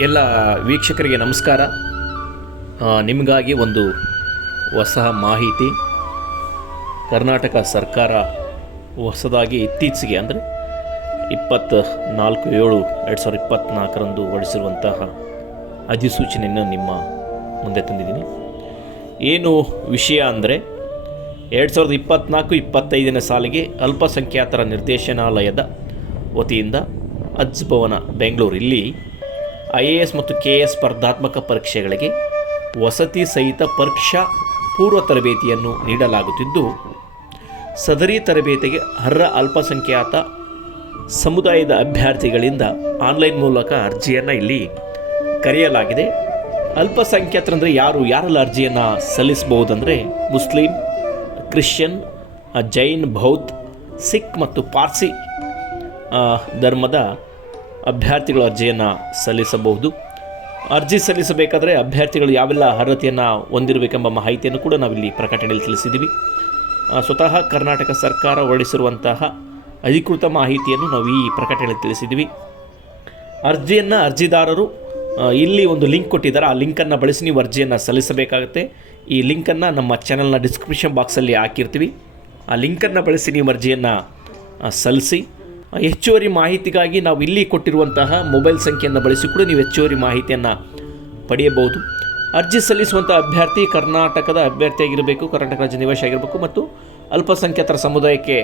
ಎಲ್ಲ ವೀಕ್ಷಕರಿಗೆ ನಮಸ್ಕಾರ. ನಿಮಗಾಗಿ ಒಂದು ಹೊಸ ಮಾಹಿತಿ. ಕರ್ನಾಟಕ ಸರ್ಕಾರ ಹೊಸದಾಗಿ ಇತ್ತೀಚೆಗೆ ಅಂದರೆ ಇಪ್ಪತ್ತು ನಾಲ್ಕು ಏಳು ಎರಡು ಸಾವಿರದ ಇಪ್ಪತ್ತ್ನಾಲ್ಕರಂದು ಹೊರಡಿಸಿರುವಂತಹ ಅಧಿಸೂಚನೆಯನ್ನು ನಿಮ್ಮ ಮುಂದೆ ತಂದಿದ್ದೀನಿ. ಏನು ವಿಷಯ ಅಂದರೆ ಎರಡು ಸಾವಿರದ ಇಪ್ಪತ್ತ್ನಾಲ್ಕು ಇಪ್ಪತ್ತೈದನೇ ಸಾಲಿಗೆ ಅಲ್ಪಸಂಖ್ಯಾತರ ನಿರ್ದೇಶನಾಲಯದ ವತಿಯಿಂದ ಅಜ್ ಭವನ ಬೆಂಗಳೂರು. ಇಲ್ಲಿ ಐ ಎ ಎಸ್ ಮತ್ತು ಕೆ ಎಸ್ ಸ್ಪರ್ಧಾತ್ಮಕ ಪರೀಕ್ಷೆಗಳಿಗೆ ವಸತಿ ಸಹಿತ ಪರೀಕ್ಷಾ ಪೂರ್ವ ತರಬೇತಿಯನ್ನು ನೀಡಲಾಗುತ್ತಿದ್ದು, ಸದರಿ ತರಬೇತಿಗೆ ಅರ್ಹ ಅಲ್ಪಸಂಖ್ಯಾತ ಸಮುದಾಯದ ಅಭ್ಯರ್ಥಿಗಳಿಂದ ಆನ್ಲೈನ್ ಮೂಲಕ ಅರ್ಜಿಯನ್ನು ಇಲ್ಲಿ ಕರೆಯಲಾಗಿದೆ. ಅಲ್ಪಸಂಖ್ಯಾತರಂದರೆ ಯಾರು, ಯಾರೆಲ್ಲ ಅರ್ಜಿಯನ್ನು ಸಲ್ಲಿಸಬಹುದಂದರೆ ಮುಸ್ಲಿಂ, ಕ್ರಿಶ್ಚಿಯನ್, ಜೈನ್, ಬೌದ್ಧ, ಸಿಖ್ ಮತ್ತು ಪಾರ್ಸಿ ಧರ್ಮದ ಅಭ್ಯರ್ಥಿಗಳು ಅರ್ಜಿಯನ್ನು ಸಲ್ಲಿಸಬಹುದು. ಅರ್ಜಿ ಸಲ್ಲಿಸಬೇಕಾದರೆ ಅಭ್ಯರ್ಥಿಗಳು ಯಾವೆಲ್ಲ ಅರ್ಹತೆಯನ್ನು ಹೊಂದಿರಬೇಕೆಂಬ ಮಾಹಿತಿಯನ್ನು ಕೂಡ ನಾವಿಲ್ಲಿ ಪ್ರಕಟಣೆಯಲ್ಲಿ ತಿಳಿಸಿದ್ದೀವಿ. ಸ್ವತಃ ಕರ್ನಾಟಕ ಸರ್ಕಾರ ಹೊರಡಿಸಿರುವಂತಹ ಅಧಿಕೃತ ಮಾಹಿತಿಯನ್ನು ನಾವು ಈ ಪ್ರಕಟಣೆಯಲ್ಲಿ ತಿಳಿಸಿದ್ದೀವಿ. ಅರ್ಜಿಯನ್ನು ಅರ್ಜಿದಾರರು ಇಲ್ಲಿ ಒಂದು ಲಿಂಕ್ ಕೊಟ್ಟಿದ್ದಾರೆ. ಆ ಲಿಂಕನ್ನು ಬಳಸಿ ನೀವು ಅರ್ಜಿಯನ್ನು ಸಲ್ಲಿಸಬೇಕಾಗುತ್ತೆ. ಈ ಲಿಂಕನ್ನು ನಮ್ಮ ಚಾನಲ್ನ ಡಿಸ್ಕ್ರಿಪ್ಷನ್ ಬಾಕ್ಸಲ್ಲಿ ಹಾಕಿರ್ತೀವಿ. ಆ ಲಿಂಕನ್ನು ಬಳಸಿ ನೀವು ಅರ್ಜಿಯನ್ನು ಸಲ್ಲಿಸಿ ಹೆಚ್ಚುವರಿ ಮಾಹಿತಿಗಾಗಿ ನಾವು ಇಲ್ಲಿ ಕೊಟ್ಟಿರುವಂತಹ ಮೊಬೈಲ್ ಸಂಖ್ಯೆಯನ್ನು ಬಳಸಿ ಕೂಡ ನೀವು ಹೆಚ್ಚುವರಿ ಮಾಹಿತಿಯನ್ನು ಪಡೆಯಬಹುದು. ಅರ್ಜಿ ಸಲ್ಲಿಸುವಂಥ ಅಭ್ಯರ್ಥಿ ಕರ್ನಾಟಕದ ಅಭ್ಯರ್ಥಿಯಾಗಿರಬೇಕು ಕರ್ನಾಟಕ ರಾಜ್ಯ ನಿವಾಸಿ ಆಗಿರಬೇಕು ಮತ್ತು ಅಲ್ಪಸಂಖ್ಯಾತರ ಸಮುದಾಯಕ್ಕೆ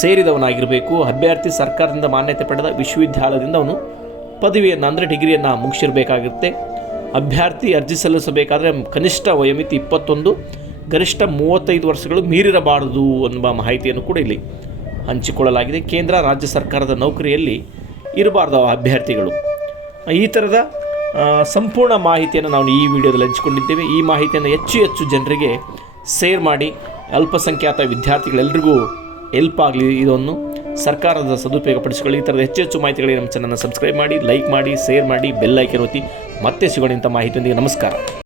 ಸೇರಿದವನಾಗಿರಬೇಕು. ಅಭ್ಯರ್ಥಿ ಸರ್ಕಾರದಿಂದ ಮಾನ್ಯತೆ ಪಡೆದ ವಿಶ್ವವಿದ್ಯಾಲಯದಿಂದ ಅವನು ಪದವಿಯನ್ನು ಅಂದರೆ ಡಿಗ್ರಿಯನ್ನು ಮುಗಿಸಿರಬೇಕಾಗಿರುತ್ತೆ ಅಭ್ಯರ್ಥಿ ಅರ್ಜಿ ಸಲ್ಲಿಸಬೇಕಾದರೆ ಕನಿಷ್ಠ ವಯೋಮಿತಿ ಇಪ್ಪತ್ತೊಂದು, ಗರಿಷ್ಠ ಮೂವತ್ತೈದು ವರ್ಷಗಳು ಮೀರಿರಬಾರದು ಎಂಬ ಮಾಹಿತಿಯನ್ನು ಕೂಡ ಇಲ್ಲಿ ಹಂಚಿಕೊಳ್ಳಲಾಗಿದೆ. ಕೇಂದ್ರ, ರಾಜ್ಯ ಸರ್ಕಾರದ ನೌಕರಿಯಲ್ಲಿ ಇರಬಾರ್ದು ಅಭ್ಯರ್ಥಿಗಳು. ಈ ಥರದ ಸಂಪೂರ್ಣ ಮಾಹಿತಿಯನ್ನು ನಾವು ಈ ವಿಡಿಯೋದಲ್ಲಿ ಹಂಚಿಕೊಂಡಿದ್ದೇವೆ. ಈ ಮಾಹಿತಿಯನ್ನು ಹೆಚ್ಚು ಹೆಚ್ಚು ಜನರಿಗೆ ಸೇರ್ ಮಾಡಿ, ಅಲ್ಪಸಂಖ್ಯಾತ ವಿದ್ಯಾರ್ಥಿಗಳೆಲ್ಲರಿಗೂ ಹೆಲ್ಪ್ ಆಗಲಿ ಇದನ್ನು. ಸರ್ಕಾರದ ಸದುಪಯೋಗ ಪಡಿಸಿಕೊಳ್ಳಿ ಈ ಥರದ ಹೆಚ್ಚು ಹೆಚ್ಚು ಮಾಹಿತಿಗಳಿಗೆ ನಮ್ಮ ಚಾನಲ್ನ ಸಬ್ಸ್ಕ್ರೈಬ್ ಮಾಡಿ ಲೈಕ್ ಮಾಡಿ ಶೇರ್ ಮಾಡಿ ಬೆಲ್ ಐಕನ್ ಒತ್ತಿ. ಮತ್ತೆ ಸಿಗೋಣ ಇಂಥ ಮಾಹಿತಿಯೊಂದಿಗೆ. ನಮಸ್ಕಾರ.